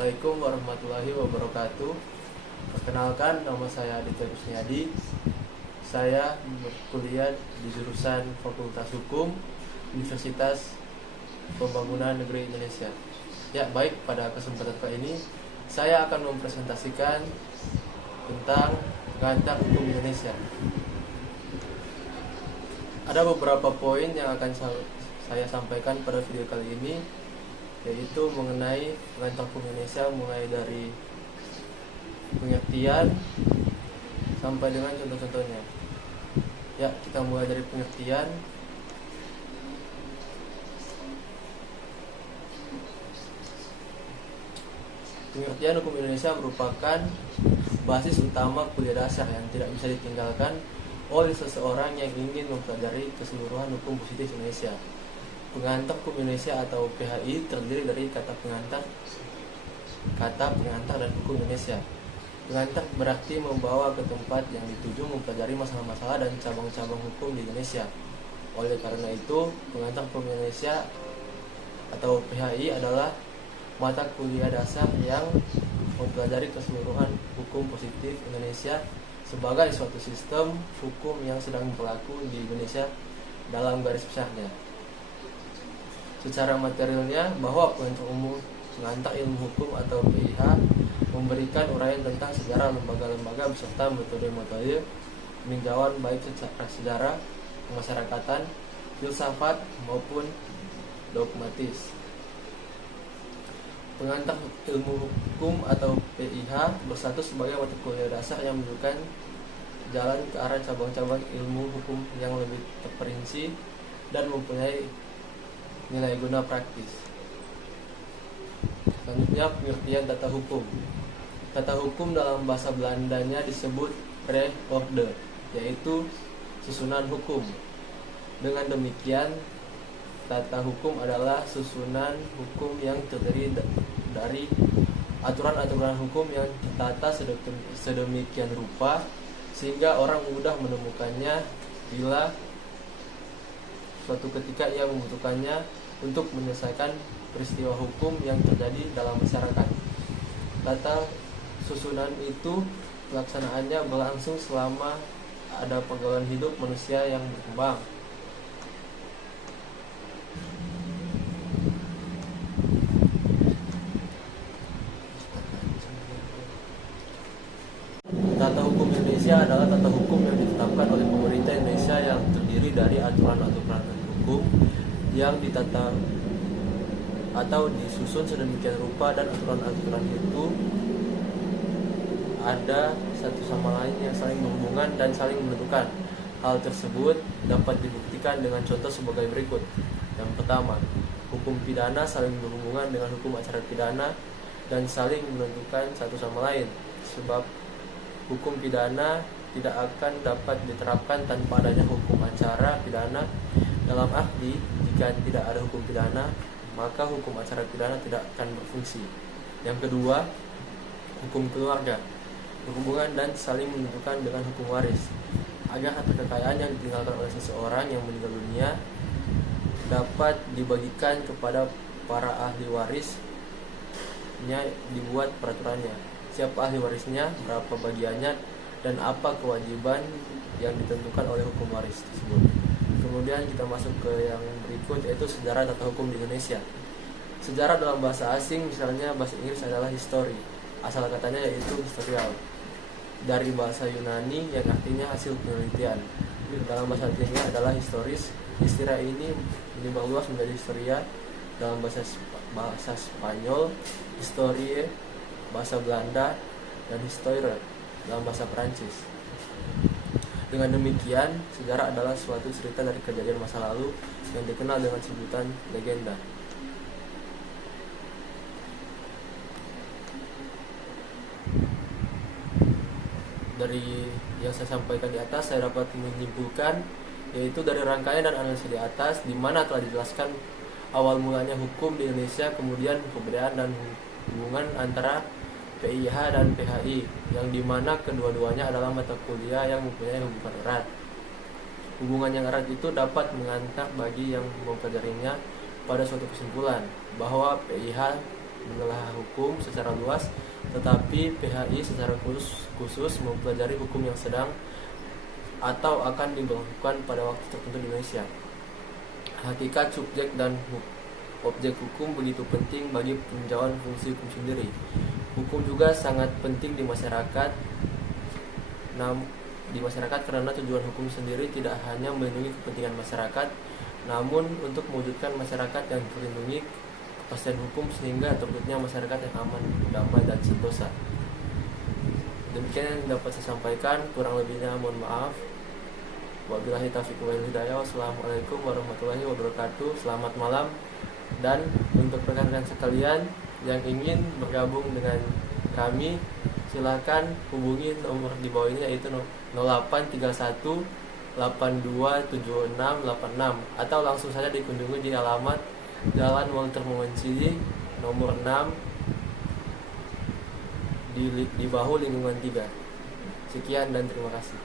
Assalamualaikum warahmatullahi wabarakatuh. Perkenalkan, nama saya Aditya Kusniadi. Saya berkuliah di jurusan Fakultas Hukum Universitas Pembangunan Negeri Indonesia. Ya, baik, pada kesempatan kali ini saya akan mempresentasikan tentang pengantar hukum Indonesia. Ada beberapa poin yang akan saya sampaikan pada video kali ini, yaitu mengenai pengantar hukum Indonesia, mulai dari pengertian sampai dengan contoh-contohnya. Ya, kita mulai dari pengertian. Pengertian hukum Indonesia merupakan basis utama kuliah dasar yang tidak bisa ditinggalkan oleh seseorang yang ingin mempelajari keseluruhan hukum positif Indonesia. Pengantar hukum Indonesia atau PHI terdiri dari kata pengantar, dan hukum Indonesia. Pengantar berarti membawa ke tempat yang dituju mempelajari masalah-masalah dan cabang-cabang hukum di Indonesia. Oleh karena itu, pengantar hukum Indonesia atau PHI adalah mata kuliah dasar yang mempelajari keseluruhan hukum positif Indonesia sebagai suatu sistem hukum yang sedang berlaku di Indonesia dalam garis besarnya. Secara materialnya, bahwa pengantar ilmu hukum atau PIH memberikan uraian tentang sejarah lembaga-lembaga beserta metode-metode peninjauan baik secara sejarah, kemasyarakatan, filsafat maupun dogmatis. Pengantar ilmu hukum atau PIH bersatu sebagai mata kuliah dasar yang menunjukkan jalan ke arah cabang-cabang ilmu hukum yang lebih terperinci dan mempunyai nilai guna praktis. Selanjutnya, pengertian tata hukum. Tata hukum dalam bahasa Belandanya disebut reorde, yaitu susunan hukum. Dengan demikian, tata hukum adalah susunan hukum yang terdiri dari aturan-aturan hukum yang tertata sedemikian rupa sehingga orang mudah menemukannya bila suatu ketika ia membutuhkannya untuk menyelesaikan peristiwa hukum yang terjadi dalam masyarakat. Tata susunan itu pelaksanaannya berlangsung selama ada pergaulan hidup manusia yang berkembang. Tata hukum Indonesia adalah tata hukum yang ditetapkan oleh pemerintah Indonesia yang terdiri dari aturan-aturan hukum yang ditata atau disusun sedemikian rupa, dan aturan-aturan itu ada satu sama lain yang saling berhubungan dan saling menentukan. Hal tersebut dapat dibuktikan dengan contoh sebagai berikut. Yang pertama, hukum pidana saling berhubungan dengan hukum acara pidana dan saling menentukan satu sama lain, sebab hukum pidana tidak akan dapat diterapkan tanpa adanya hukum acara pidana. Dalam arti, jika tidak ada hukum pidana, maka hukum acara pidana tidak akan berfungsi. Yang kedua, hukum keluarga berhubungan dan saling menentukan dengan hukum waris, agar harta kekayaan yang ditinggalkan oleh seseorang yang meninggal dunia dapat dibagikan kepada para ahli warisnya. Dibuat peraturannya, siapa ahli warisnya, berapa bagiannya, dan apa kewajiban yang ditentukan oleh hukum waris tersebut. Kemudian kita masuk ke yang berikut, yaitu sejarah tata hukum di Indonesia. Sejarah dalam bahasa asing, misalnya bahasa Inggris, adalah history. Asal katanya yaitu historial, dari bahasa Yunani yang artinya hasil penelitian. Dalam bahasa Latinnya adalah historis. Istilah ini menyebar luas menjadi historia dalam bahasa Spanyol, historie bahasa Belanda, dan histoire dalam bahasa Perancis. Dengan demikian, sejarah adalah suatu cerita dari kejadian masa lalu yang dikenal dengan sebutan legenda. Dari yang saya sampaikan di atas, saya dapat menyimpulkan, yaitu dari rangkaian dan analisis di atas, di mana telah dijelaskan awal mulanya hukum di Indonesia, kemudian perbedaan dan hubungan antara PIH dan PHI, yang dimana kedua-duanya adalah mata kuliah yang mempunyai hubungan erat. Hubungan yang erat itu dapat mengantar bagi yang mempelajarinya pada suatu kesimpulan bahwa PIH menelaah hukum secara luas, tetapi PHI secara khusus mempelajari hukum yang sedang atau akan diberlakukan pada waktu tertentu di Indonesia. Hakikat, subjek, dan objek hukum begitu penting bagi peninjauan fungsi hukum sendiri. Hukum juga sangat penting di masyarakat, karena tujuan hukum sendiri tidak hanya melindungi kepentingan masyarakat, namun untuk mewujudkan masyarakat yang terlindungi kepastian hukum sehingga terwujudnya masyarakat yang aman, damai, dan sentosa. Demikian yang dapat saya sampaikan, kurang lebihnya mohon maaf. Wabillahi taufiq wal hidayah. Wassalamualaikum warahmatullahi wabarakatuh. Selamat malam. Dan untuk rekan-rekan sekalian yang ingin bergabung dengan kami, silakan hubungi nomor di bawah ini, yaitu 0831 827686, atau langsung saja dikunjungi di alamat Jalan Walter Mongoncili nomor 6 di Bahu Lingkungan 3. Sekian dan terima kasih.